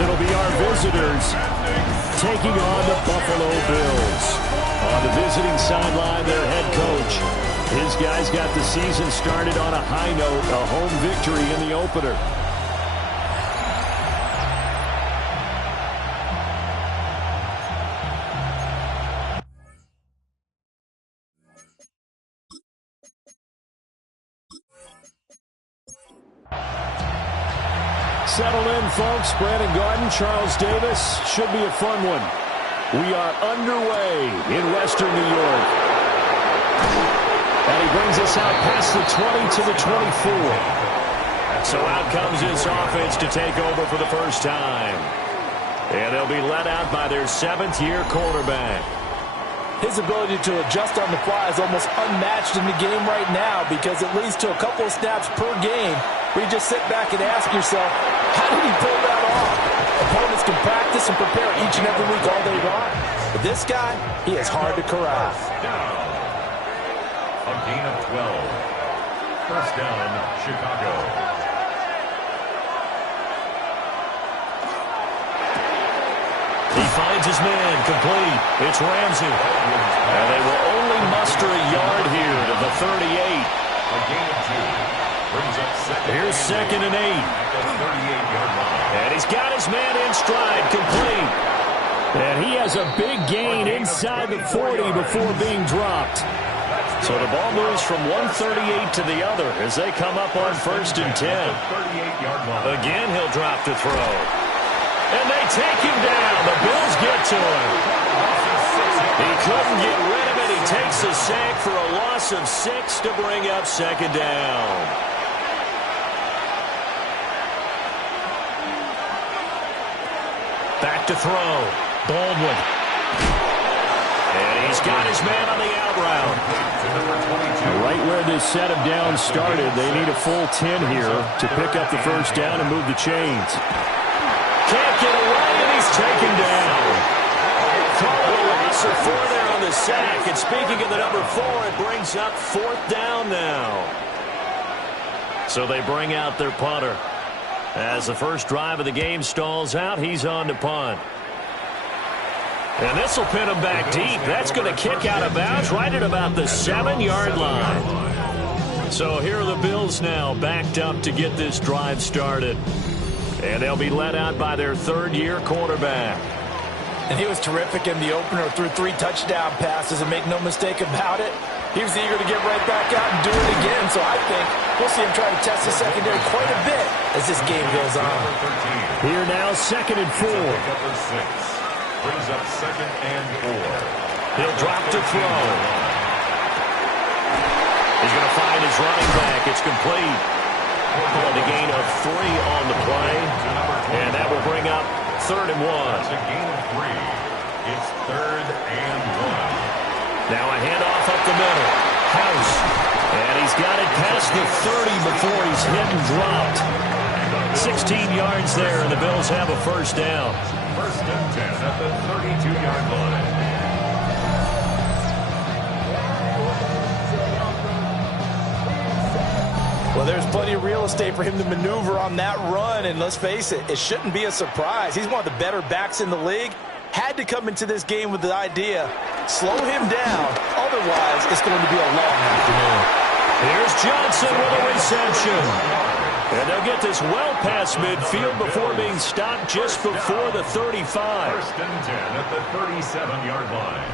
it'll be our visitors taking on the Buffalo Bills. On the visiting sideline, their head coach. His guys got the season started on a high note, a home victory in the opener. Settle in, folks. Brandon Garden, Charles Davis. Should be a fun one. We are underway in Western New York. And he brings us out past the 20 to the 24. So out comes this offense to take over for the first time. And they'll be led out by their seventh-year quarterback. His ability to adjust on the fly is almost unmatched in the game right now because it leads to a couple of snaps per game where you just sit back and ask yourself, how did he pull that off? Opponents can practice and prepare each and every week all day long. But this guy, he is hard to corral. A gain of 12. First down, Chicago. He finds his man, complete. It's Ramsey. And they will only muster a yard here to the 38. A gain of 2. Brings up second. Here's second and 8. At the 38-yard line. And he's got his man in stride, complete. And he has a big gain inside the 40 before being dropped. So the ball moves from 138 to the other as they come up on first and 10. 38-yard line. Again, he'll drop to throw. And they take him down. The Bills get to him. He couldn't get rid of it. He takes a sack for a loss of 6 to bring up second down. Back to throw. Baldwin. And he's got his man on the out route. Right where this set of downs started, they need a full 10 here to pick up the first down and move the chains. Can't get away, and he's taken down. Call it a loss of 4 there on the sack. And speaking of the number 4, it brings up fourth down now. So they bring out their punter. As the first drive of the game stalls out, he's on to punt. And this will pin him back deep. That's going to kick out of bounds right at about the 7-yard line. So here are the Bills now backed up to get this drive started. And they'll be led out by their third-year quarterback. And he was terrific in the opener, threw 3 touchdown passes, and make no mistake about it, he was eager to get right back out and do it again. So I think we'll see him try to test the secondary quite a bit as this game goes on. Here now, second and 4. Brings up second and 4. He'll drop to throw. He's going to find his running back. It's complete. And a gain of 3 on the play. And that will bring up third and 1. It's a gain of 3. It's third and 1. Now a handoff up the middle. House. And he's got it past the 30 before he's hit and dropped. 16 yards there, and the Bills have a first down. First and 10 at the 32-yard line. Well, there's plenty of real estate for him to maneuver on that run, and let's face it, it shouldn't be a surprise. He's one of the better backs in the league. Had to come into this game with the idea, slow him down, otherwise it's going to be a long afternoon. Here's Johnson with a reception. And they'll get this well past midfield before being stopped just before the 35. First and 10 at the 37-yard line.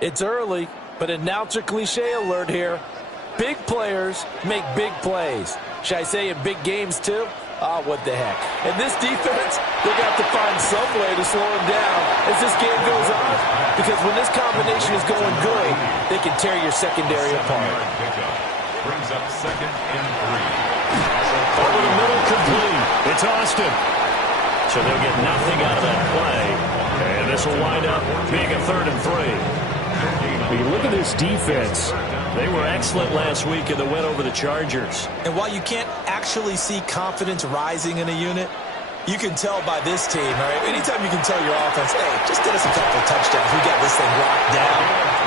It's early, but announcer cliche alert here. Big players make big plays. Should I say in big games too? Ah, what the heck. And this defense, they're going to have to find some way to slow him down as this game goes on. Because when this combination is going good, they can tear your secondary apart. Brings up second and 3. Over the middle, complete. It's Austin. So they'll get nothing out of that play. And this will wind up being a third and 3. When you look at this defense, they were excellent last week in the win over the Chargers. And while you can't actually see confidence rising in a unit, you can tell by this team, all right? Anytime you can tell your offense, hey, just get us a couple of touchdowns, we got this thing locked down,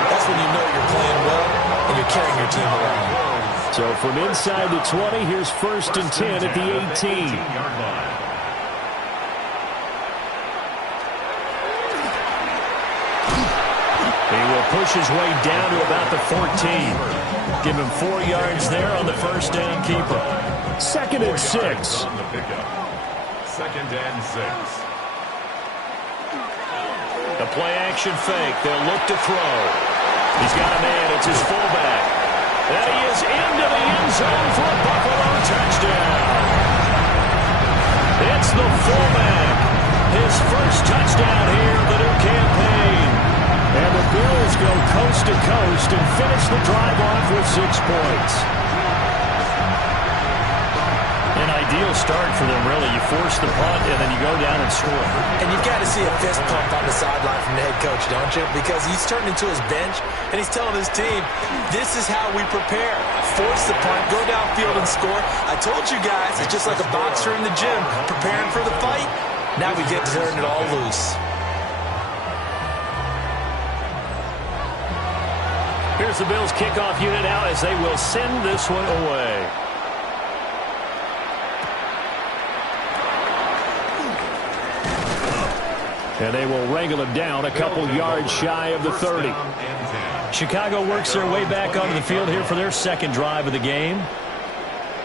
that's when you know you're playing well and you're carrying your team along. So from inside the 20, here's 1st and 10 at the 18. He will push his way down to about the 14. Give him 4 yards there on the first down keeper. 2nd and 6. 2nd and 6. The play action fake. They'll look to throw. He's got a man. It's his fullback. And he is into the end zone for a Buffalo touchdown. It's the fullback. His first touchdown here of the new campaign. And the Bills go coast to coast and finish the drive off with 6 points. An ideal start for them, really. You force the punt, and then you go down and score. And you've got to see a fist pump on the sideline from the head coach, don't you? Because he's turned into his bench, and he's telling his team, this is how we prepare. Force the punt, go downfield and score. I told you guys, it's just like a boxer in the gym, preparing for the fight. Now we get to turn it all loose. Here's the Bills kickoff unit out as they will send this one away. And they will wrangle him down a couple yards shy of the 30. Chicago works their way back onto the field here for their second drive of the game.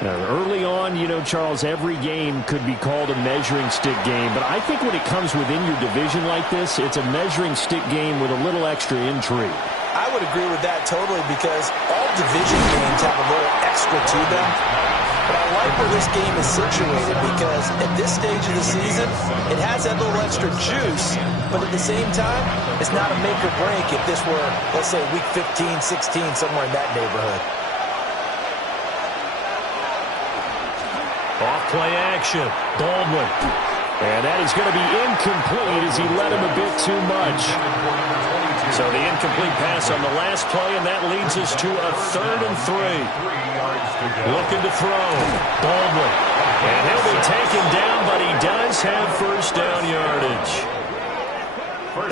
Now, early on, you know, Charles, every game could be called a measuring stick game. But I think when it comes within your division like this, it's a measuring stick game with a little extra intrigue. I would agree with that totally because all division games have a little extra to them. But I like where this game is situated because at this stage of the season, it has that little extra juice. But at the same time, it's not a make or break if this were, let's say, week 15, 16, somewhere in that neighborhood. Off play action. Baldwin. And that is going to be incomplete as he led him a bit too much. So the incomplete pass on the last play, and that leads us to a 3rd and 3. Looking to throw. Baldwin. And he'll be taken down, but he does have first down yardage.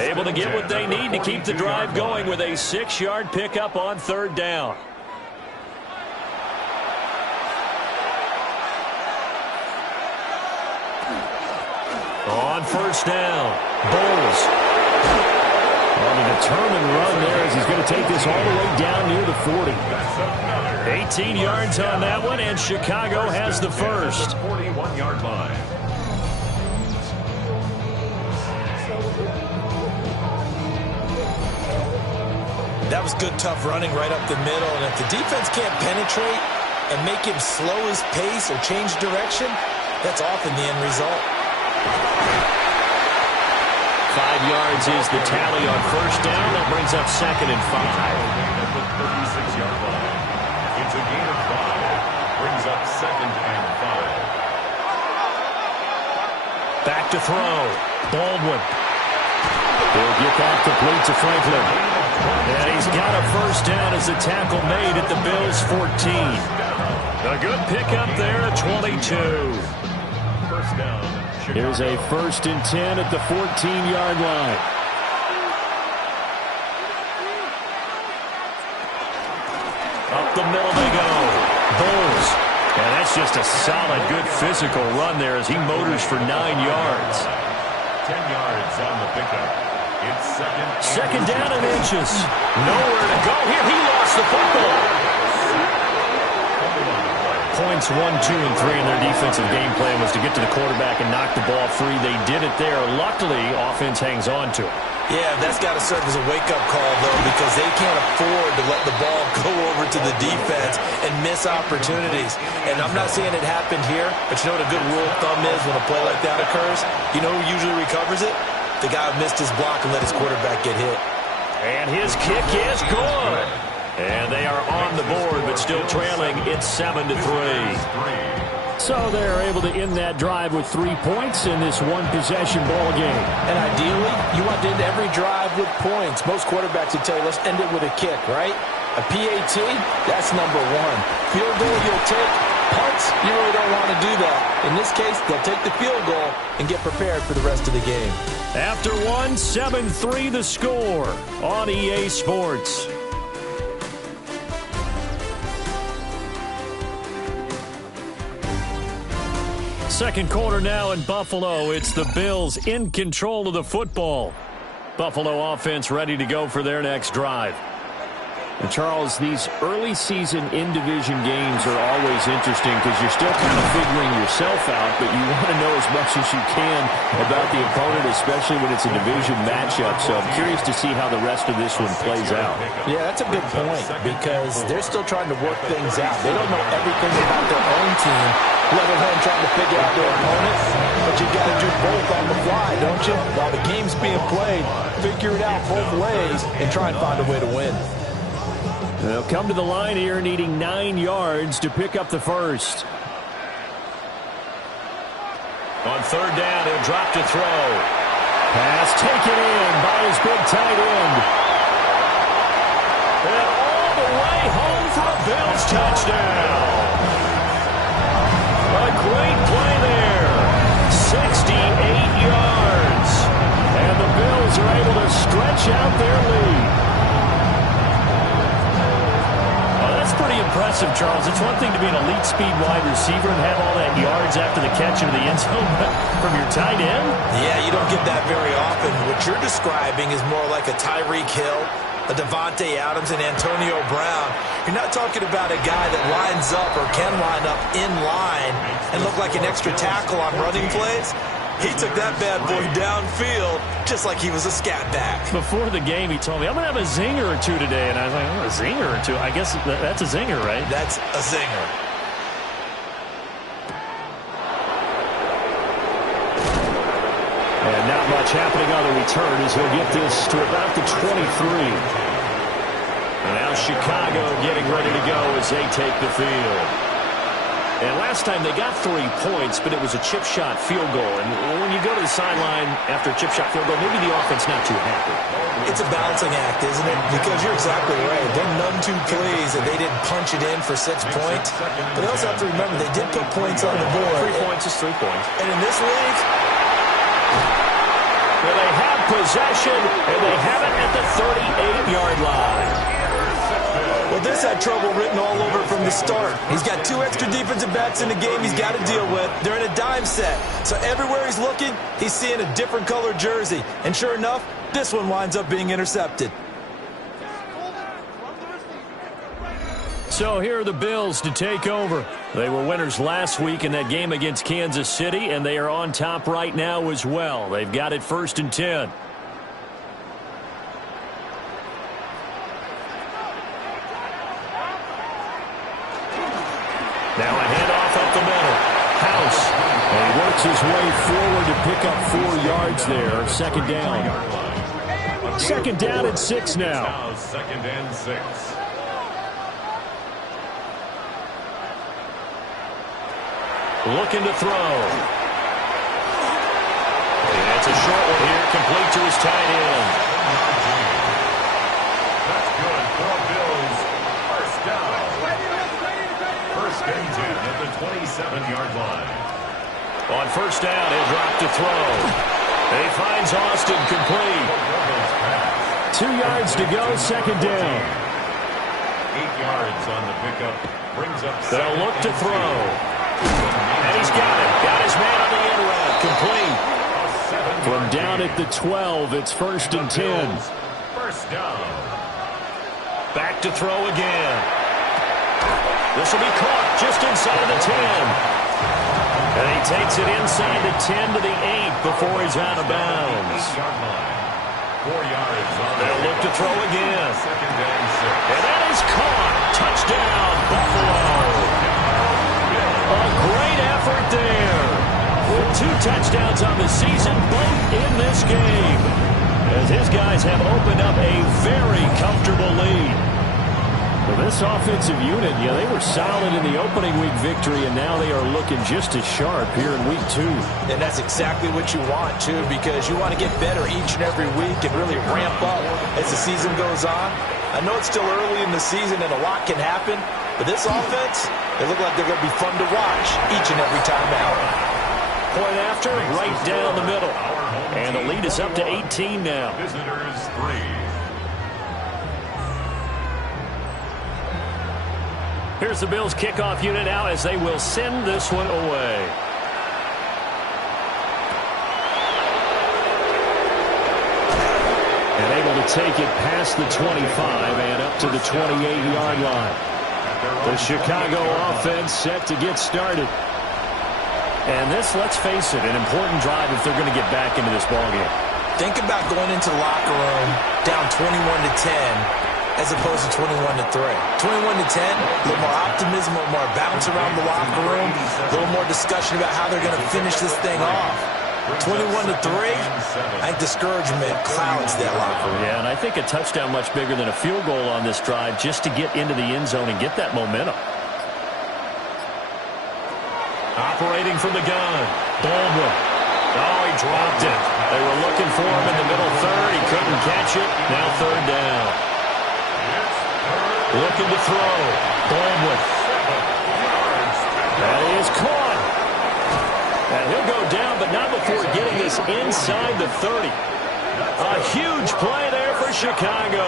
Able to get what they need to keep the drive going with a 6-yard pickup on 3rd down. On first down, Bowles. On a determined run there as he's going to take this all the way down near the 40. 18 yards on that one, and Chicago has the first. 41-yard line. That was good, tough running right up the middle. And if the defense can't penetrate and make him slow his pace or change direction, that's often the end result. 5 yards is the tally on first down. That brings up 2nd and 5. At the 36-yard line. It's a gain of 5. Brings up 2nd and 5. Back to throw. Baldwin. He'll get that complete to Franklin. And he's got a first down as the tackle made at the Bills' 14. A good pickup there at 22. First down. Here's a 1st and 10 at the 14-yard line. Up the middle they go. Bowles. And that's just a solid, good physical run there as he motors for 9 yards. 10 yards on the pickup. It's second down and inches. Nowhere to go here. He lost the football. Points 1, 2, and 3 in their defensive game plan was to get to the quarterback and knock the ball free. They did it there. Luckily, offense hangs on to it. Yeah, that's got to serve as a wake-up call, though, because they can't afford to let the ball go over to the defense and miss opportunities. And I'm not saying it happened here, but you know what a good rule of thumb is when a play like that occurs? You know who usually recovers it? The guy who missed his block and let his quarterback get hit. And his kick is good. And they are on the board, but still trailing. It's 7-3. So they're able to end that drive with 3 points in this one-possession ball game. And ideally, you want to end every drive with points. Most quarterbacks would tell you, let's end it with a kick, right? A PAT, that's number 1. Field goal you'll take, Punts, you really don't want to do that. In this case, they'll take the field goal and get prepared for the rest of the game. After one, 7-3 the score on EA Sports. Second quarter now in Buffalo. It's the Bills in control of the football. Buffalo offense ready to go for their next drive. And Charles, these early season in-division games are always interesting because you're still kind of figuring yourself out, but you want to know as much as you can about the opponent, especially when it's a division matchup. So I'm curious to see how the rest of this one plays out. Yeah, that's a big point because they're still trying to work things out. They don't know everything about their own team, let alone trying to figure out their opponent. But you got to do both on the fly, don't you? While the game's being played, figure it out both ways and try and find a way to win. They'll come to the line here needing 9 yards to pick up the first. On third down, he'll drop to throw. Pass taken in by his big tight end. And all the way home for a Bills touchdown. A great play there. 68 yards. And the Bills are able to stretch out their lead. Pretty impressive, Charles. It's one thing to be an elite speed wide receiver and have all that yards after the catch into the end zone, but from your tight end? Yeah, you don't get that very often. What you're describing is more like a Tyreek Hill, a Devontae Adams, and Antonio Brown. You're not talking about a guy that lines up or can line up in line and look like an extra tackle on running plays. He took that bad boy downfield just like he was a scat back. Before the game, he told me, I'm going to have a zinger or two today. And I was like, oh, a zinger or two? I guess that's a zinger, right? That's a zinger. And not much happening on the return as he'll get this to about the 23. And now Chicago getting ready to go as they take the field. And last time they got 3 points, but it was a chip shot field goal. And when you go to the sideline after a chip shot field goal, maybe the offense not too happy. It's a balancing act, isn't it? Because you're exactly right. They're none too pleased that they didn't punch it in for 6 points. But they also have to remember they did put points on the board. 3 points is 3 points. And in this league, well, they have possession, and they have it at the 38-yard line. Well, this had trouble written all over from the start. He's got 2 extra defensive backs in the game he's got to deal with. They're in a dime set. So everywhere he's looking, he's seeing a different color jersey. And sure enough, this one winds up being intercepted. So here are the Bills to take over. They were winners last week in that game against Kansas City, and they are on top right now as well. They've got it 1st and 10. Now a handoff up the middle. House. And he works his way forward to pick up 4 yards there. Second down. Second down and 6 now. Second and 6. Looking to throw. And that's a short one here, complete to his tight end. That's good for Bills. First down. First and 10 at the 27-yard line. On first down, he'll drop to throw. And he finds Austin complete. 2 yards to go, second down. 8 yards on the pickup. Brings up. They'll look to throw. And he's got it. Got his man on the end route. Complete. From down at the 12, it's 1st and 10. First down. Back to throw again. This will be caught just inside of the 10. And he takes it inside the 10 to the 8 before he's out of bounds. 4 yards on. They'll look to throw again. Second and 6. And that is caught. Touchdown, Buffalo. A great effort there. With 2 touchdowns on the season, both in this game. As his guys have opened up a very comfortable lead. Well, this offensive unit, they were solid in the opening week victory, and now they are looking just as sharp here in week 2. And that's exactly what you want, too, because you want to get better each and every week and really ramp up as the season goes on. I know it's still early in the season and a lot can happen, but this offense, They look like they're going to be fun to watch each and every time out. Point after, right down the middle. And the lead is up to 18 now. Visitors 3. Here's the Bills kickoff unit now as they will send this one away. And able to take it past the 25 and up to the 28-yard line. The Chicago offense set to get started. And this, let's face it, an important drive if they're going to get back into this ballgame. Think about going into the locker room down 21-10 as opposed to 21-3. 21-10, a little more optimism, a little more bounce around the locker room, a little more discussion about how they're going to finish this thing off. 21-3, I think discouragement clouds that locker room. Yeah, and I think a touchdown much bigger than a field goal on this drive just to get into the end zone and get that momentum. Operating from the gun, Baldwin. Oh, he dropped it. They were looking for him in the middle third. He couldn't catch it. Now third down. Looking to throw. Baldwin. That is caught. And he'll go down, but not before getting this inside the 30. A huge play there for Chicago.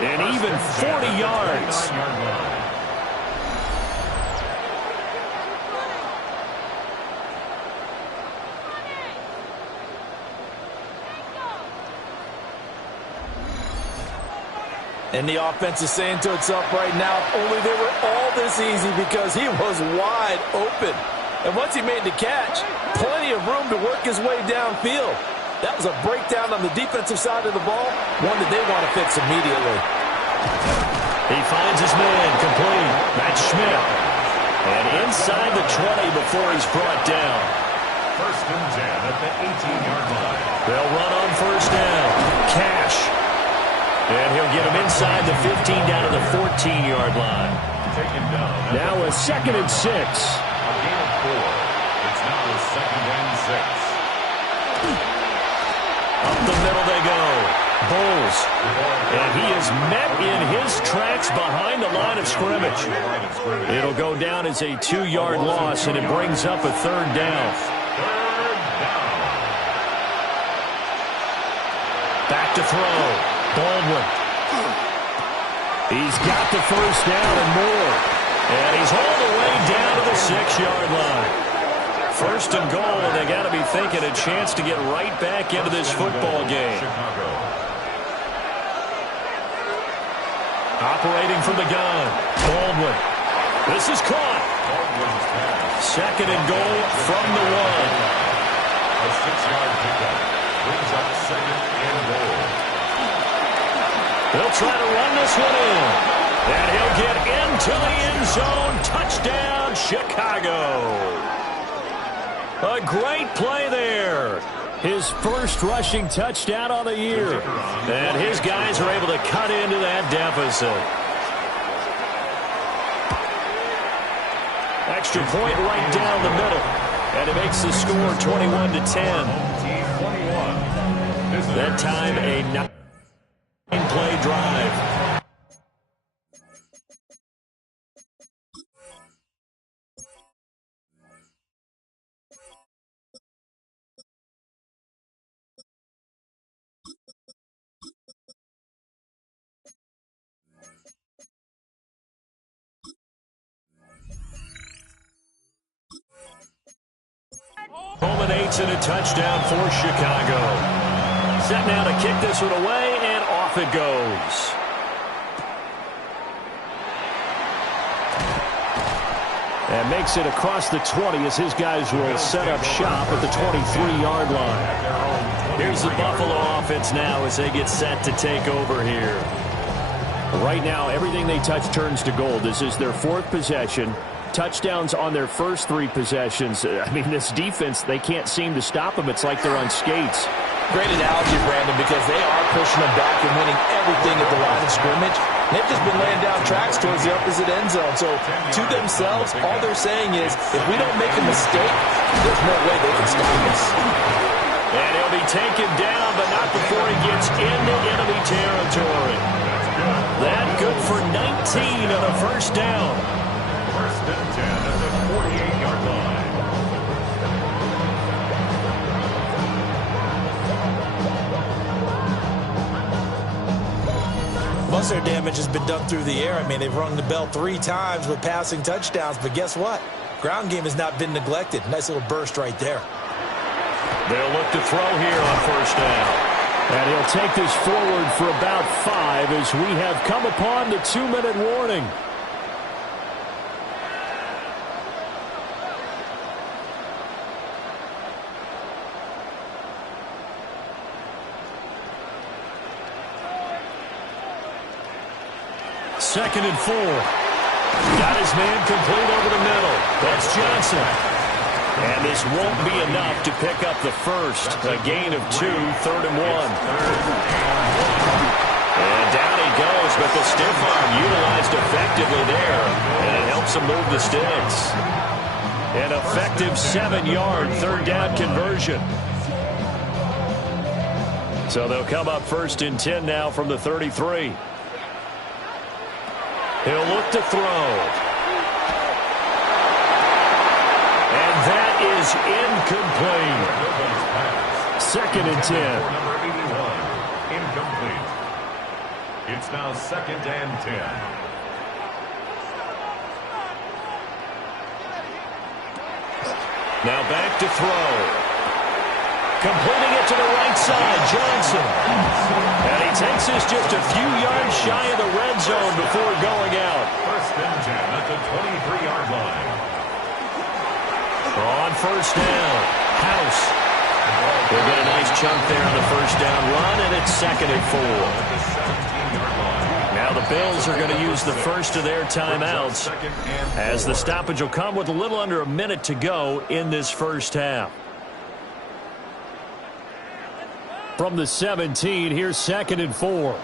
And even 40 yards. And the offense is saying to itself right now, only they were all this easy because he was wide open. And once he made the catch, plenty of room to work his way downfield. That was a breakdown on the defensive side of the ball, one that they want to fix immediately. He finds his man complete. That's Schmidt. And inside the 20 before he's brought down. First and 10 at the 18-yard line. They'll run on first down. Cash. And he'll get him inside the 15 down to the 14-yard line. Taken down. Now a 2nd and 6. A gain of 4. It's now a 2nd and 6. Up the middle they go. Bowles. And he is met in his tracks behind the line of scrimmage. It'll go down as a 2-yard loss, and it brings up a third down. Back to throw. Baldwin. He's got the first down and more. And he's all the way down to the 6-yard line. First and goal, and they got to be thinking a chance to get right back into this football game. Operating from the gun. Baldwin. This is caught. 2nd and goal from the 1. A 6-yard pickup brings up 2nd and goal. They'll try to run this one in. And he'll get into the end zone. Touchdown, Chicago. A great play there. His first rushing touchdown on the year. And his guys are able to cut into that deficit. Extra point right down the middle. And it makes the score 21-10. That time a 9-play drive. Culminates in a touchdown for Chicago. Set now to kick this one away, and off it goes. And makes it across the 20 as his guys will set up shop at the 23-yard line. Here's the Buffalo offense now as they get set to take over here. Right now, everything they touch turns to gold. This is their 4th possession. Touchdowns on their first 3 possessions. I mean, this defense, they can't seem to stop them. It's like they're on skates. Great analogy, Brandon, because they are pushing them back and winning everything at the line of scrimmage. They've just been laying down tracks towards the opposite end zone. So, to themselves, all they're saying is, if we don't make a mistake, there's no way they can stop us. And he'll be taken down, but not before he gets into enemy territory. That good for 19 on a first down. Most of their damage has been done through the air. I mean, they've rung the bell 3 times with passing touchdowns, but guess what? Ground game has not been neglected. Nice little burst right there. They'll look to throw here on first down. And he'll take this forward for about 5 as we have come upon the 2-minute warning. Second and 4. Got his man complete over the middle. That's Johnson. And this won't be enough to pick up the first. A gain of 2, 3rd and 1. And down he goes, but the stiff arm utilized effectively there. And it helps him move the sticks. An effective 7-yard 3rd down conversion. So they'll come up 1st and 10 now from the 33. He'll look to throw. And that is incomplete. 2nd and 10. Number 81, incomplete. It's now 2nd and 10. Now back to throw. Completing it to the right side, Johnson. And he takes this just a few yards shy of the red zone before going out. 1st and 10 at the 23-yard line. On first down, House. They'll get a nice chunk there on the first down run, and it's 2nd and 4. Now the Bills are going to use the first of their timeouts as the stoppage will come with a little under a minute to go in this first half. From the 17, here's 2nd and 4.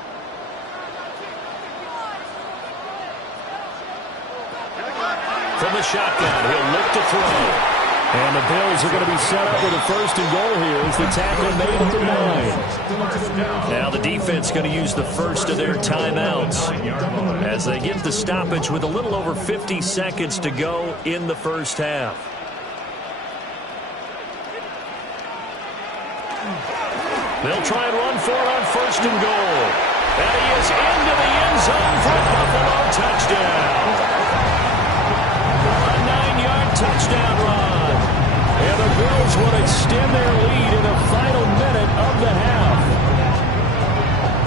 From the shotgun, he'll look to throw. And the Bills are going to be set up with a 1st and goal here as the tackle made at the 9. Now the defense going to use the first of their timeouts as they get the stoppage with a little over 50 seconds to go in the first half. They'll try and run for it on 1st and goal. And he is into the end zone for a Buffalo touchdown. A 9-yard touchdown run. And the Bills will extend their lead in the final minute of the half.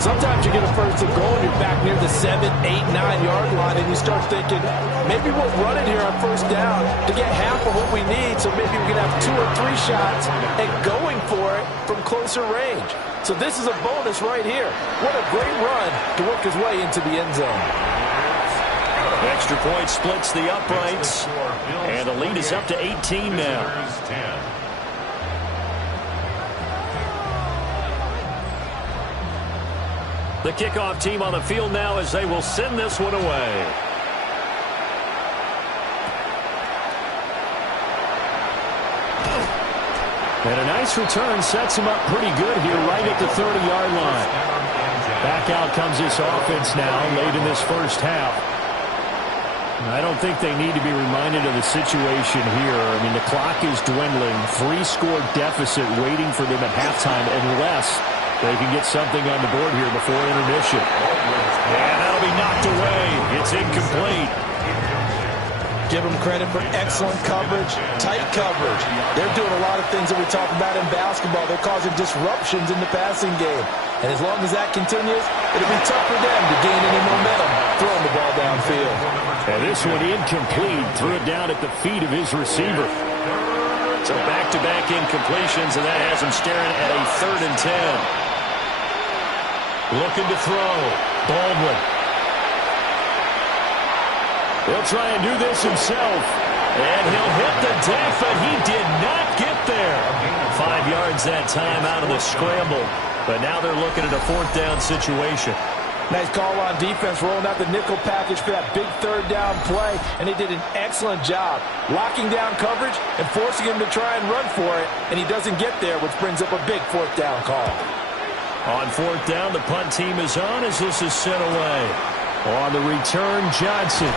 Sometimes you get a 1st and goal and you're back near the 7, 8, 9-yard line and you start thinking, maybe we'll run it here on 1st down to get half of what we need, so maybe we can have 2 or 3 shots at going for it from closer range. So this is a bonus right here. What a great run to work his way into the end zone. Extra point splits the uprights, and the lead is up to 18 now. The kickoff team on the field now as they will send this one away. And a nice return sets him up pretty good here right at the 30-yard line. Back out comes this offense now late in this first half. I don't think they need to be reminded of the situation here. I mean, the clock is dwindling. 3-score deficit waiting for them at halftime unless they can get something on the board here before intermission. And that'll be knocked away. It's incomplete. Give them credit for excellent coverage, tight coverage. They're doing a lot of things that we talk about in basketball. They're causing disruptions in the passing game. And as long as that continues, it'll be tough for them to gain any momentum throwing the ball downfield. And this one incomplete. Threw it down at the feet of his receiver. So back-to-back incompletions, and that has him staring at a 3rd and 10. Looking to throw. Baldwin. He'll try and do this himself. And he'll hit the deck, but he did not get there. 5 yards that time out of the scramble. But now they're looking at a 4th down situation. Nice call on defense, rolling out the nickel package for that big 3rd down play. And they did an excellent job locking down coverage and forcing him to try and run for it. And he doesn't get there, which brings up a big 4th down call. On 4th down, the punt team is on as this is sent away. On the return, Johnson.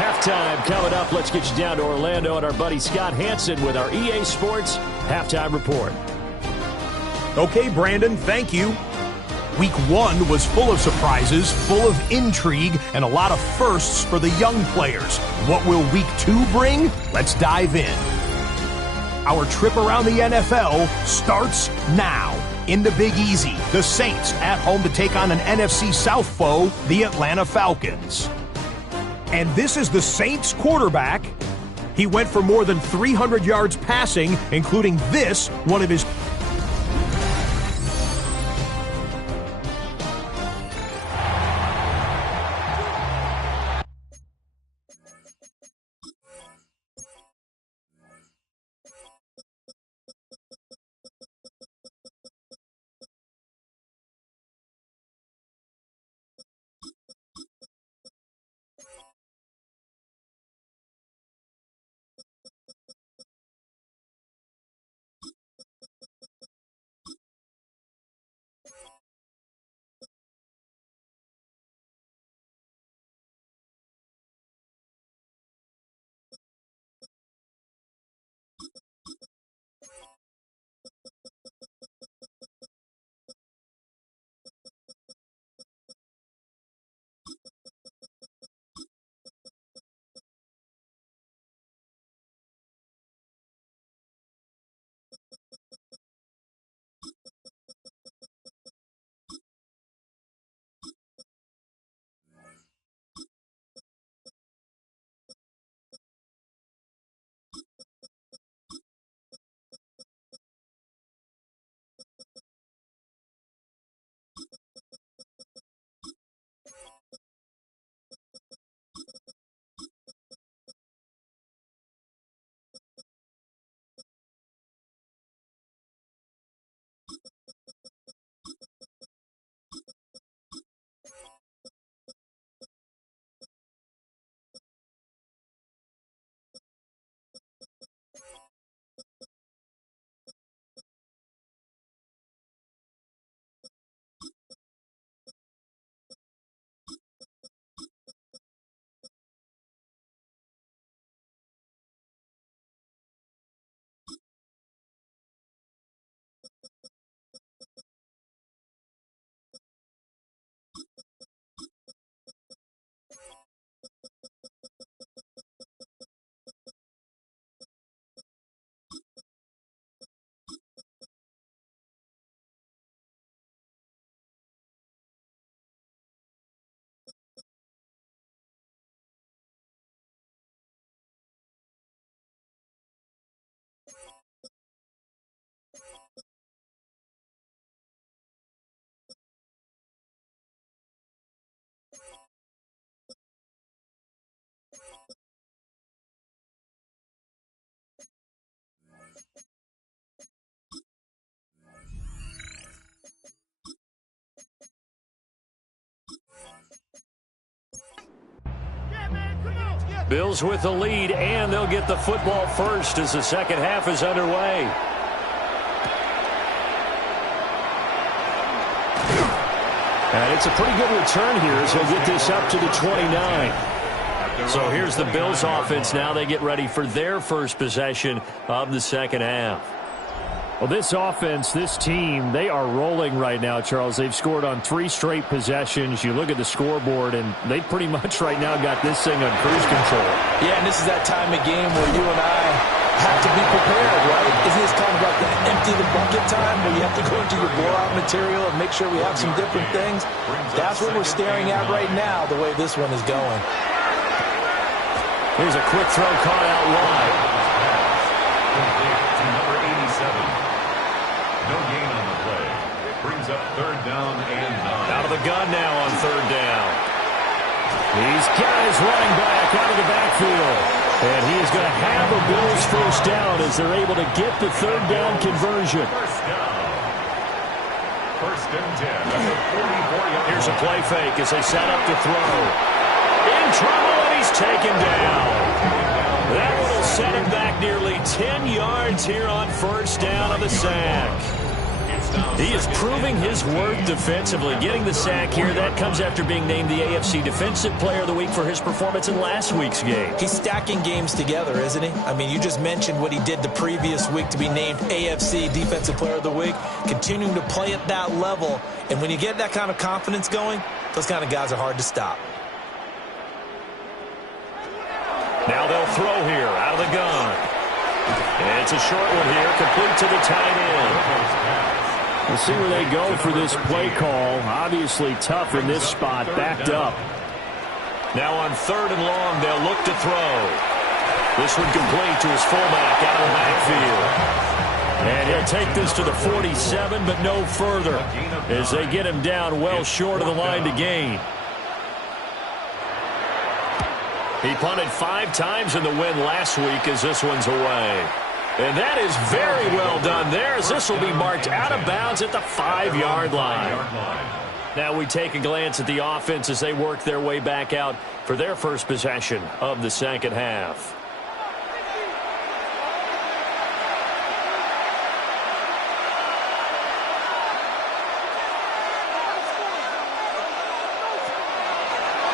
Halftime coming up. Let's get you down to Orlando and our buddy Scott Hanson with our EA Sports Halftime Report. Okay, Brandon, thank you. Week 1 was full of surprises, full of intrigue, and a lot of firsts for the young players. What will Week 2 bring? Let's dive in. Our trip around the NFL starts now. In the Big Easy, the Saints at home to take on an NFC South foe, the Atlanta Falcons. And this is the Saints quarterback. He went for more than 300 yards passing, including this, one of his... Bills with the lead, and they'll get the football first as the second half is underway. And it's a pretty good return here as he'll get this up to the 29. So here's the Bills offense now. They get ready for their first possession of the second half. Well, this offense, this team, they are rolling right now, Charles. They've scored on 3 straight possessions. You look at the scoreboard, and they pretty much right now got this thing on cruise control. Yeah, and this is that time of game where you and I have to be prepared, right? Isn't this kind of like the empty the bucket time where you have to go into your blowout material and make sure we have some different things? That's what we're staring at right now, the way this one is going. Here's a quick throw caught out wide. To number 87. No gain on the play. Brings up third down and 9. Out of the gun now on third down. He's got his running back out of the backfield. And he is going to have the Bills first down as they're able to get the third down conversion. First down. First and 10 at the 44-yard. Here's a play fake as they set up to throw. In trouble, and he's taken down. That one will set him back nearly 10 yards here on first down of the sack. It's He is proving his worth defensively. Getting the sack here, that comes after being named the AFC Defensive Player of the Week for his performance in last week's game. He's stacking games together, isn't he? I mean, you just mentioned what he did the previous week to be named AFC Defensive Player of the Week, continuing to play at that level. And when you get that kind of confidence going, those kind of guys are hard to stop. Now they'll throw here out of the gun. And it's a short one here, complete to the tight end. We'll see where they go for this play call. Obviously tough in this spot, backed up. Now on 3rd and long, they'll look to throw. This one complete to his fullback out of the backfield. And he'll take this to the 47, but no further, as they get him down well short of the line to gain. He punted 5 times in the win last week as this one's away. And that is very well done there, as this will be marked out of bounds at the 5-yard line. Now we take a glance at the offense as they work their way back out for their first possession of the second half.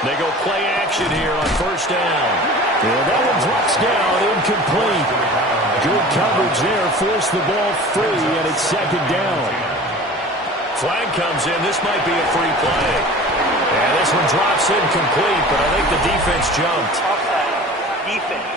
They go play action here on 1st down. And that one drops down, incomplete. Good coverage there, forced the ball free, and it's 2nd down. Flag comes in. This might be a free play. And this one drops incomplete, but I think the defense jumped. Defense.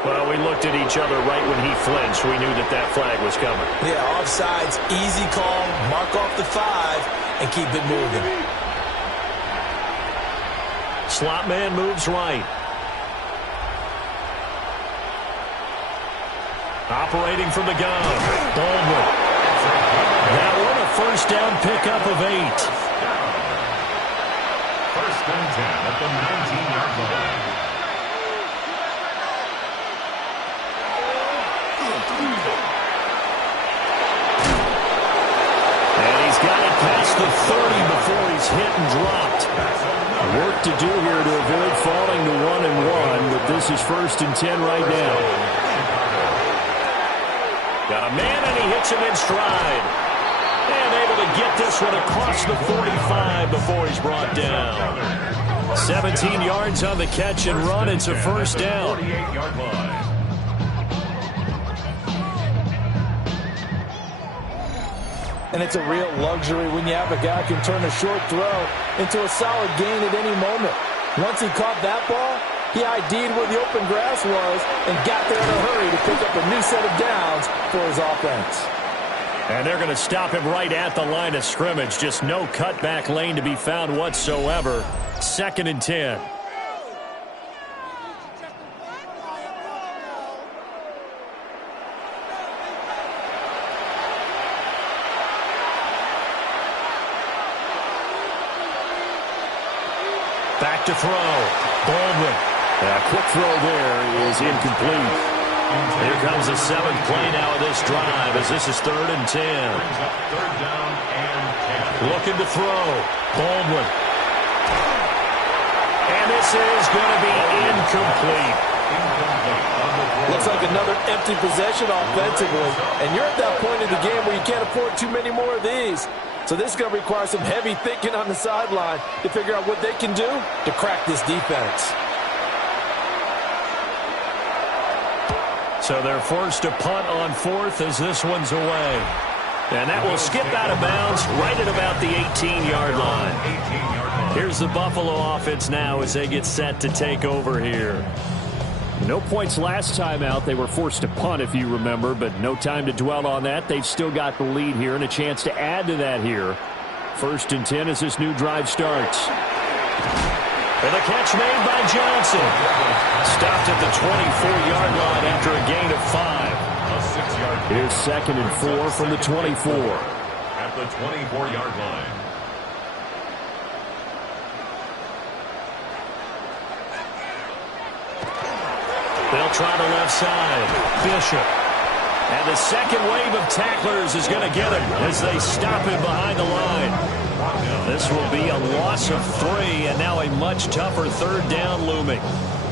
Well, we looked at each other right when he flinched. We knew that that flag was coming. Yeah, offsides, easy call, mark off the 5, and keep it moving. Slot man moves right. Operating from the gun, Baldwin. That one a 1st down pickup of 8. 1st and 10 at the 19-yard line. And he's got it past the 30 before he's hit and dropped. Work to do here to avoid falling to 1-1, but this is 1st and 10 right now. Got a man, and he hits him in stride. And able to get this one across the 45 before he's brought down. 17 yards on the catch and run. It's a 1st down. 48-yard line. And it's a real luxury when you have a guy who can turn a short throw into a solid gain at any moment. Once he caught that ball, he ID'd where the open grass was and got there in a hurry to pick up a new set of downs for his offense. And they're going to stop him right at the line of scrimmage. Just no cutback lane to be found whatsoever. 2nd and 10. Back to throw. Baldwin. A quick throw there is incomplete. Here comes the 7th play now of this drive as this is 3rd and 10. 3rd down and 10. Looking to throw. Baldwin. And this is going to be incomplete. Looks like another empty possession offensively. And you're at that point in the game where you can't afford too many more of these. So this is going to require some heavy thinking on the sideline to figure out what they can do to crack this defense. So they're forced to punt on 4th as this one's away. And that will skip out of bounds right at about the 18-yard line. Here's the Buffalo offense now as they get set to take over here. No points last time out. They were forced to punt, if you remember, but no time to dwell on that. They've still got the lead here and a chance to add to that here. 1st and 10 as this new drive starts. And the catch made by Johnson. Stopped at the 24-yard line after a gain of 5. Here's 2nd and 4 from the 24. At the 24-yard line. They'll try the left side. Bishop. And the second wave of tacklers is going to get him as they stop him behind the line. This will be a loss of 3, and now a much tougher 3rd down looming.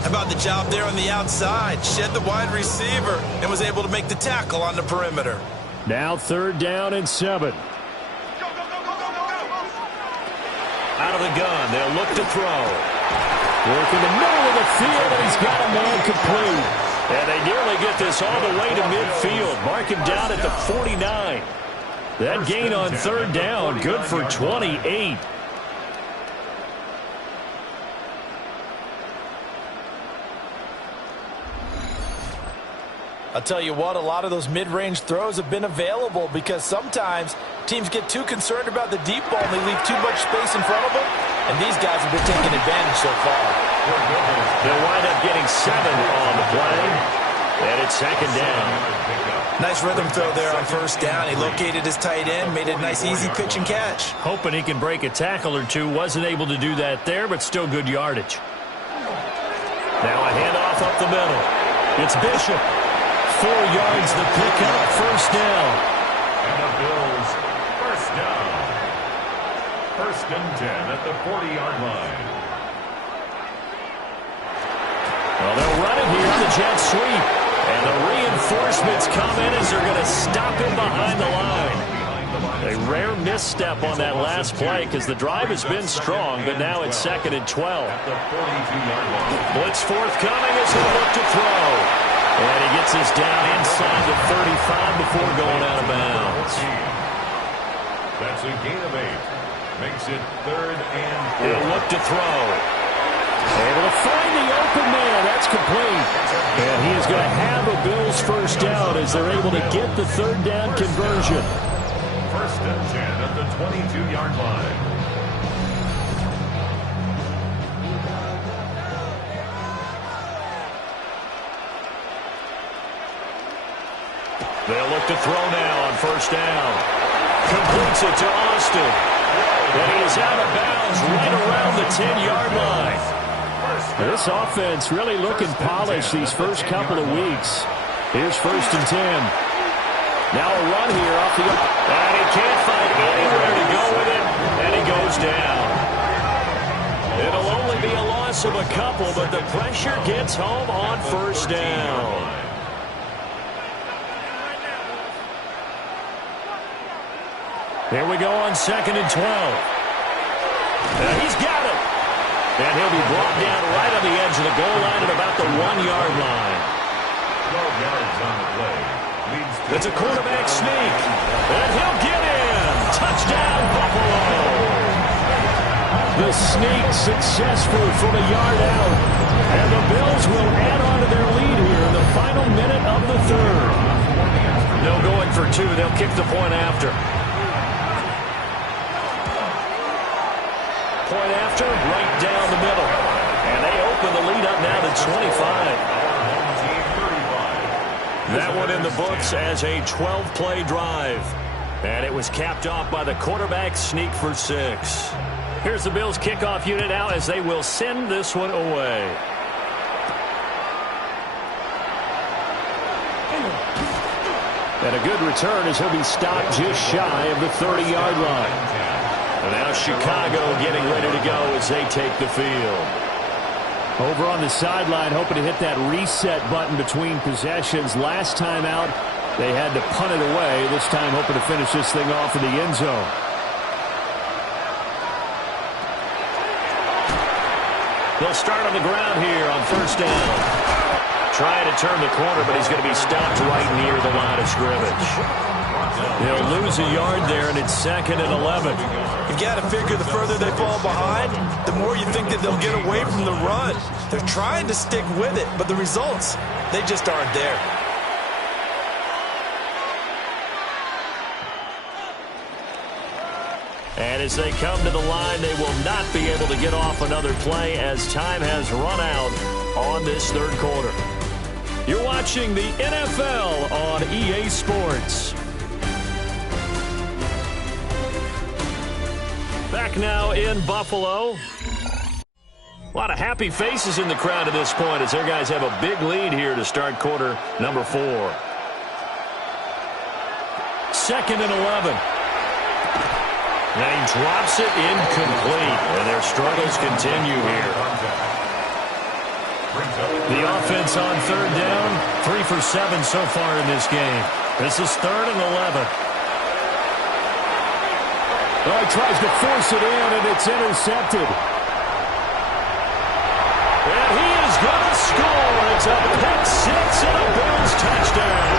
How about the job there on the outside? Shed the wide receiver and was able to make the tackle on the perimeter. Now 3rd down and 7. Out of the gun, they'll look to throw. Work in the middle of the field, and he's got a man complete. And they nearly get this all the way to midfield. Mark him down at the 49. That gain on 3rd down, good for 28. I'll tell you what, a lot of those mid-range throws have been available because sometimes teams get too concerned about the deep ball and they leave too much space in front of them, and these guys have been taking advantage so far. They'll wind up getting 7 on the play, and it's 2nd down. Nice rhythm throw there on 1st down. He located his tight end, made a nice easy pitch and catch. Hoping he can break a tackle or two. Wasn't able to do that there, but still good yardage. Now a handoff up the middle. It's Bishop. 4 yards the pickup, 1st down. And the Bills, 1st down. 1st and 10 at the 40-yard line. Well, they'll run it here on the jet sweep. And the reinforcements come in as they're going to stop him behind the line. A rare misstep on that last play because the drive has been strong, but now it's 2nd and 12. Blitz forthcoming as they look to throw. And he gets us down inside the 35 before going out of bounds. That's a gain of 8. Makes it 3rd and 4. He'll look to throw. Able to find the open man. That's complete. And he is going to have a Bills 1st down as they're able to get the 3rd down conversion. 1st and 10 at the 22-yard line. They'll look to throw now on 1st down. Completes it to Austin. And he is out of bounds right around the 10-yard line. This offense really looking polished these first couple of weeks. Here's 1st and 10. Now a run here off the... And he can't find anywhere to go with it. And he goes down. It'll only be a loss of a couple, but the pressure gets home on 1st down. Here we go on 2nd and 12. He's got it. And he'll be brought down right on the edge of the goal line at about the 1-yard line. 12 yards on the play. It's a quarterback sneak. And he'll get in. Touchdown, Buffalo. The sneak successful from a yard out. And the Bills will add on to their lead here in the final minute of the 3rd. No going for 2. They'll kick the point after. Point after, right down the middle. And they open the lead up now to 25. That one in the books as a 12-play drive. And it was capped off by the quarterback sneak for 6. Here's the Bills kickoff unit now as they will send this one away. And a good return as he'll be stopped just shy of the 30-yard line. And now Chicago getting ready to go as they take the field. Over on the sideline, hoping to hit that reset button between possessions. Last time out, they had to punt it away. This time, hoping to finish this thing off in the end zone. They'll start on the ground here on 1st down. Trying to turn the corner, but he's going to be stopped right near the line of scrimmage. They'll lose a yard there, and it's 2nd and 11. You've got to figure the further they fall behind, the more you think that they'll get away from the run. They're trying to stick with it, but the results, they just aren't there. And as they come to the line, they will not be able to get off another play as time has run out on this 3rd quarter. You're watching the NFL on EA Sports. Back now in Buffalo. A lot of happy faces in the crowd at this point as their guys have a big lead here to start quarter number 4. 2nd and 11. And he drops it incomplete. And their struggles continue here. The offense on third down, 3 for 7 so far in this game. This is 3rd and 11. Oh, he tries to force it in, and it's intercepted. And he is going to score. It's a pick six and a Bills touchdown.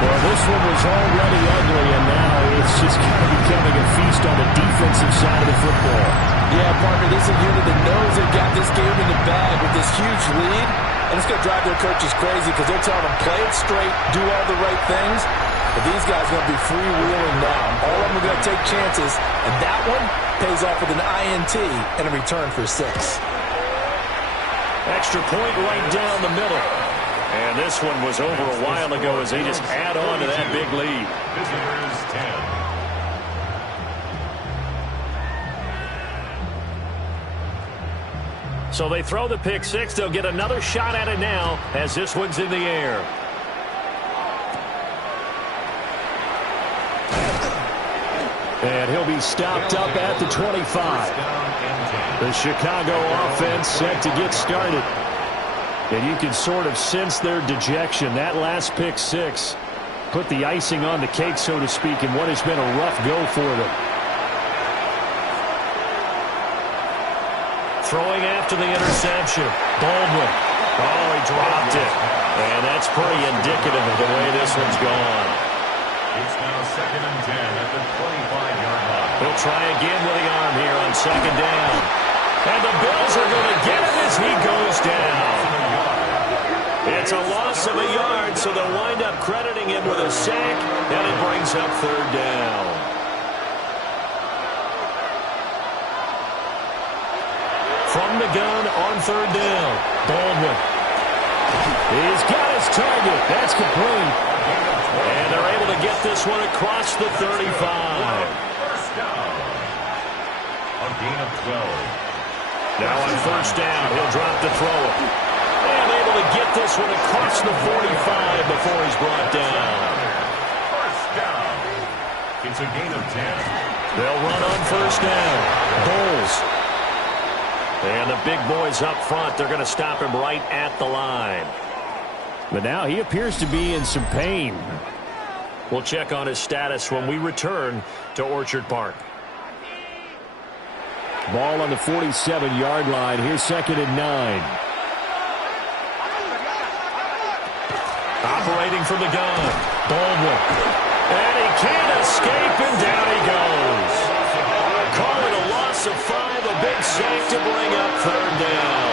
Well, this one was already ugly, and now it's just kind of becoming a feast on the defensive side of the football. Yeah, partner, this is a unit that knows they've got this game in the bag with this huge lead, and it's going to drive their coaches crazy because they're telling them play it straight, do all the right things. But these guys are going to be freewheeling now. All of them are going to take chances, and that one pays off with an INT and a return for 6. Extra point right down the middle. And this one was over a while ago as they just add on to that big lead. Visitors 10. So they throw the pick six. They'll get another shot at it now as this one's in the air. And he'll be stopped up at the 25. The Chicago offense set to get started. And you can sort of sense their dejection. That last pick six put the icing on the cake, so to speak, in what has been a rough go for them. Throwing after the interception. Baldwin. Oh, he dropped it. And that's pretty indicative of the way this one's gone. It's now 2nd and 10 at the 25-yard line. He'll try again with the arm here on 2nd down. And the Bills are going to get him as he goes down. It's a loss of a yard, so they'll wind up crediting him with a sack, and it brings up 3rd down. From the gun on 3rd down, Baldwin. He's got his target. That's complete. And they're able to get this one across the 35. First down. A gain of 12. Now on 1st down, he'll drop to throw it. And able to get this one across the 45 before he's brought down. First down. It's a gain of 10. They'll run on 1st down. Bulls. And the big boys up front, they're going to stop him right at the line. But now he appears to be in some pain. We'll check on his status when we return to Orchard Park. Ball on the 47-yard line. Here's 2nd and 9. Operating from the gun, Baldwin. And he can't escape, and down he goes. Call it a loss of 5, a big sack to bring up 3rd down.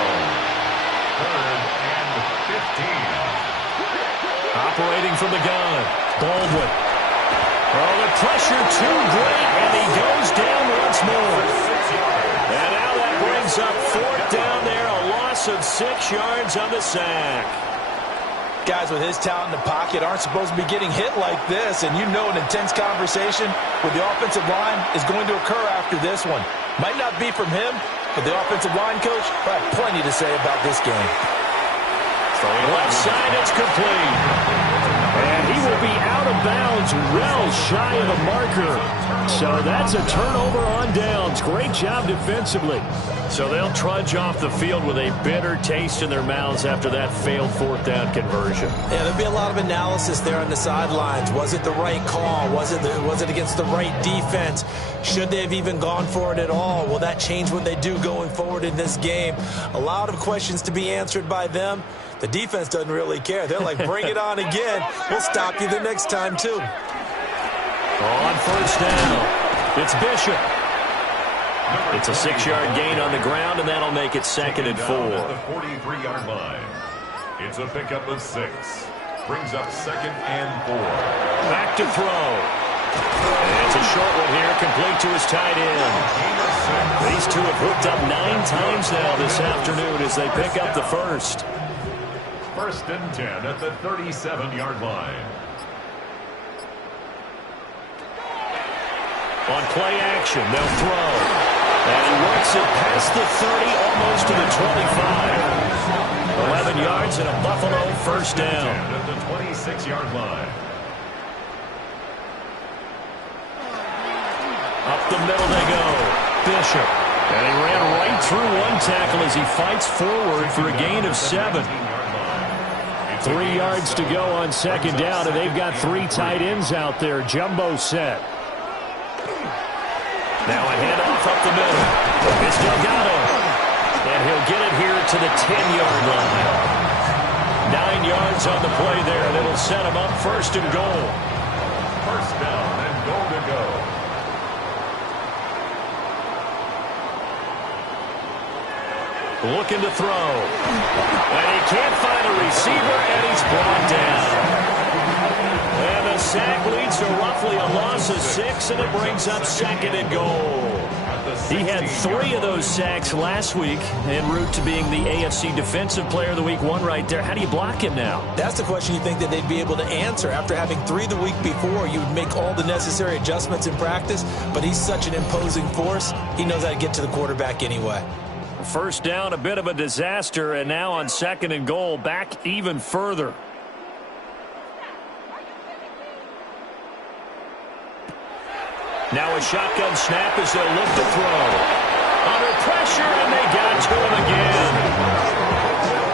3rd and 15. Operating from the gun, Baldwin. Oh, the pressure too great, and he goes down once more. And now that brings up 4th down there, a loss of 6 yards on the sack. Guys with his talent in the pocket aren't supposed to be getting hit like this, and you know an intense conversation with the offensive line is going to occur after this one. Might not be from him, but the offensive line coach will have plenty to say about this game. Throwing left side, it's complete. And he will be out of bounds, well shy of the marker. So that's a turnover on downs. Great job defensively. So they'll trudge off the field with a bitter taste in their mouths after that failed 4th down conversion. Yeah, there'll be a lot of analysis there on the sidelines. Was it the right call? Was it against the right defense? Should they have even gone for it at all? Will that change what they do going forward in this game? A lot of questions to be answered by them. The defense doesn't really care. They're like, bring it on again. We'll stop you the next time, too. On 1st down, it's Bishop. It's a 6-yard gain on the ground, and that'll make it 2nd and 4. At the 43-yard line. It's a pickup of 6. Brings up 2nd and 4. Back to throw. And it's a short one here, complete to his tight end. These two have hooked up 9 times now this afternoon as they pick up the first. 1st and 10 at the 37-yard line. On play action, they'll throw. And he works it past the 30, almost to the 25. 11 yards and a Buffalo 1st down. At the 26-yard line. Up the middle they go. Bishop. And he ran right through one tackle as he fights forward for a gain of 7. 3 yards to go on second down, and they've got 3 tight ends out there. Jumbo set. Now a handoff up the middle. It's Delgado. And he'll get it here to the 10-yard line. 9 yards on the play there, and it'll set him up first and goal. First down and goal to go. Looking to throw. And he can't find a receiver, and he's brought down. And the sack leads to roughly a loss of 6, and it brings up second and goal. He had 3 of those sacks last week en route to being the AFC Defensive Player of the Week 1 right there. How do you block him now? That's the question you think that they'd be able to answer. After having 3 the week before, you would make all the necessary adjustments in practice, but he's such an imposing force, he knows how to get to the quarterback anyway. First down, a bit of a disaster, and now on second and goal, back even further. Now a shotgun snap as they'll look to throw. Under pressure, and they got to him again.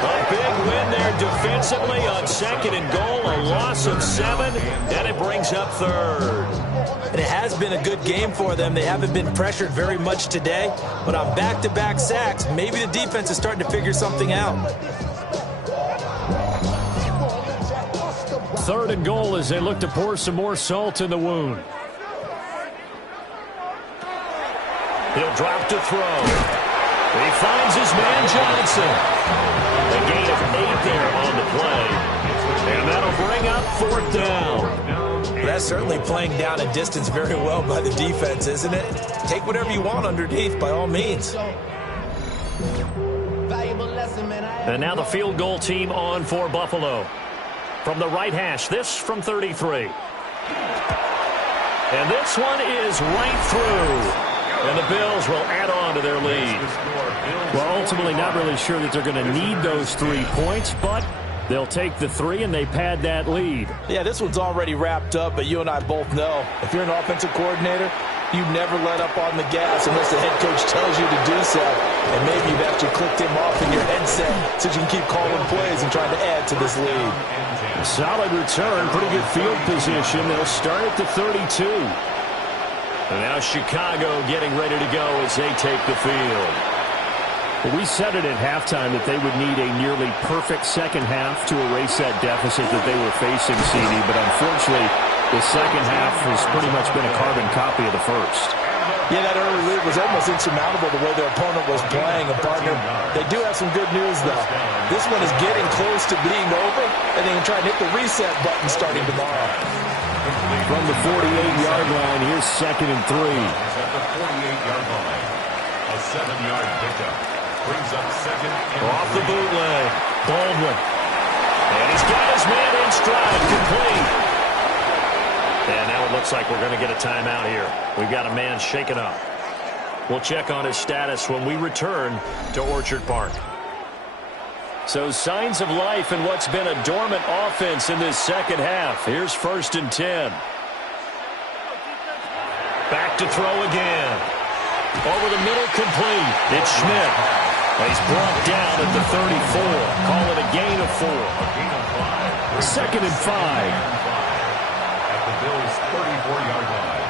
A big win there defensively on second and goal, a loss of 7, and it brings up third. And it has been a good game for them. They haven't been pressured very much today, but on back-to-back sacks, maybe the defense is starting to figure something out. Third and goal as they look to pour some more salt in the wound. He'll drop to throw. He finds his man Johnson. A gain of 8 there on the play. And that'll bring up fourth down. That's certainly playing down a distance very well by the defense, isn't it? Take whatever you want underneath, by all means. And now the field goal team on for Buffalo. From the right hash, this from 33. And this one is right through. And the Bills will add on to their lead. Well, ultimately not really sure that they're going to need those 3 points, but they'll take the 3 and they pad that lead. Yeah, this one's already wrapped up, but you and I both know if you're an offensive coordinator, you never let up on the gas unless the head coach tells you to do so. And maybe you've actually clicked him off in your headset so you can keep calling plays and trying to add to this lead. Solid return, pretty good field position. They'll start at the 32. And now Chicago getting ready to go as they take the field. Well, we said it at halftime that they would need a nearly perfect second half to erase that deficit that they were facing, CD. But unfortunately, the second half has pretty much been a carbon copy of the first. Yeah, that early lead was almost insurmountable the way their opponent was playing. And, partner, they do have some good news, though. This one is getting close to being over, and they can try and hit the reset button starting tomorrow. From the 48-yard line, here's second and 3. At the 48-yard line, a 7-yard pickup brings up second and Off the bootleg, Baldwin. And he's got his man in stride, complete. And now it looks like we're going to get a timeout here. We've got a man shaken up. We'll check on his status when we return to Orchard Park. So signs of life in what's been a dormant offense in this second half. Here's first and 10. Back to throw again. Over the middle, complete. It's Schmidt. He's brought down at the 34. Call it a gain of 4. Second and 5. At the Bills' 34-yard line.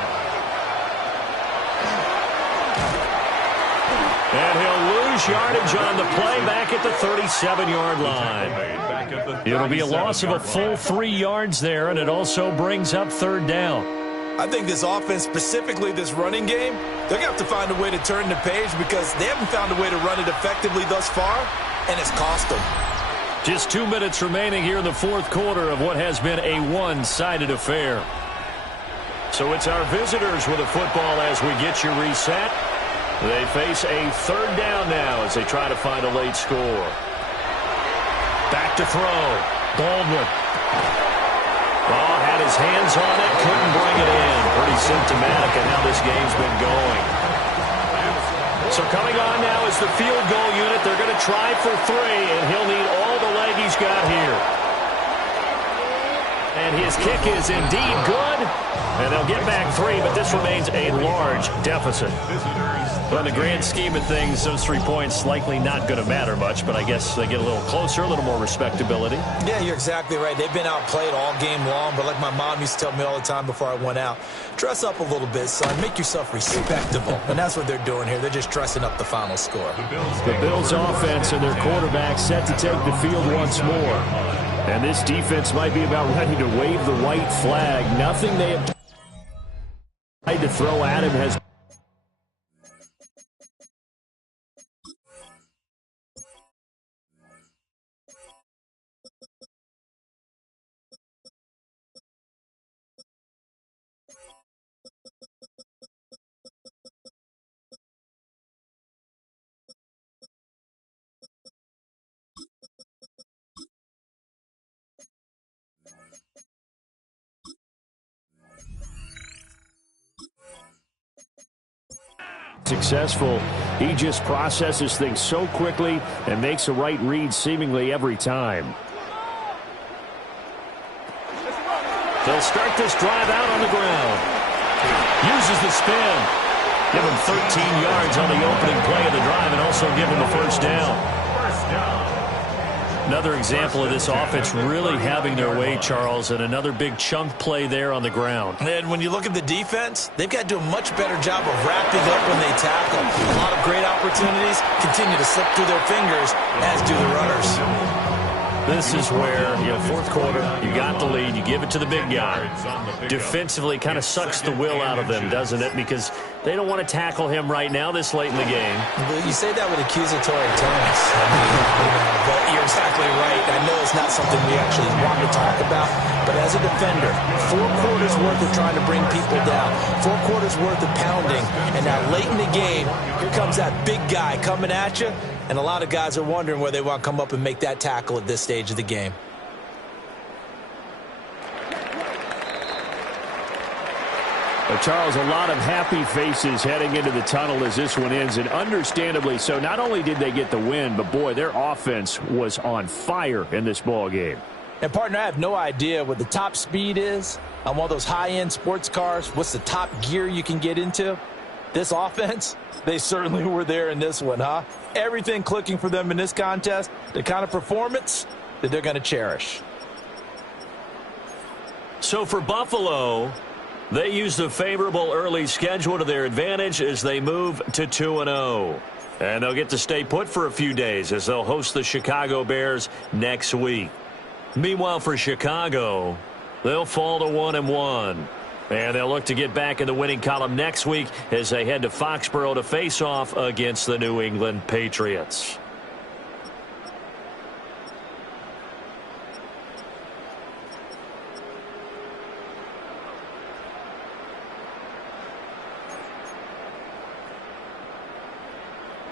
And he'll lose yardage on the play back at the 37-yard line. It'll be a loss of a full 3 yards there, and it also brings up third down. I think this offense, specifically this running game, they're going to have to find a way to turn the page because they haven't found a way to run it effectively thus far, and it's cost them. Just 2 minutes remaining here in the fourth quarter of what has been a one-sided affair. So it's our visitors with a football as we get you reset. They face a third down now as they try to find a late score. Back to throw. Baldwin. Oh, had his hands on it, couldn't bring it in. Pretty symptomatic of how this game's been going. So coming on now is the field goal unit. They're going to try for 3, and he'll need all the leg he's got here. And his kick is indeed good. And they'll get back 3, but this remains a large deficit. Well, in the grand scheme of things, those 3 points likely not going to matter much, but I guess they get a little closer, a little more respectability. Yeah, you're exactly right. They've been outplayed all game long, but like my mom used to tell me all the time before I went out, dress up a little bit, son. Make yourself respectable. And that's what they're doing here. They're just dressing up the final score. The Bills offense and their quarterback set to take the field once more. And this defense might be about ready to wave the white flag. Nothing they have tried to throw at him has. Successful. He just processes things so quickly and makes the right read seemingly every time. They'll start this drive out on the ground. Uses the spin. Give him 13 yards on the opening play of the drive and also give him a first down. Another example of this offense really having their way, Charles, and another big chunk play there on the ground. And when you look at the defense, they've got to do a much better job of wrapping up when they tackle. A lot of great opportunities continue to slip through their fingers, as do the runners. This is where, fourth quarter, you got the lead, you give it to the big guy. Defensively kind of sucks the will out of them, doesn't it? Because they don't want to tackle him right now this late in the game. Well, you say that with accusatory tones. But you're exactly right. I know it's not something we actually want to talk about, but as a defender, 4 quarters worth of trying to bring people down, 4 quarters worth of pounding, and now late in the game, here comes that big guy coming at you. And a lot of guys are wondering where they want to come up and make that tackle at this stage of the game. But Charles, a lot of happy faces heading into the tunnel as this one ends, and understandably so. Not only did they get the win, but boy, their offense was on fire in this ball game. And partner, I have no idea what the top speed is on one of those high-end sports cars. What's the top gear you can get into? This offense, they certainly were there in this one, huh? Everything clicking for them in this contest, the kind of performance that they're going to cherish. So for Buffalo, they use the favorable early schedule to their advantage as they move to 2-0. And they'll get to stay put for a few days as they'll host the Chicago Bears next week. Meanwhile, for Chicago, they'll fall to 1-1. And they'll look to get back in the winning column next week as they head to Foxborough to face off against the New England Patriots.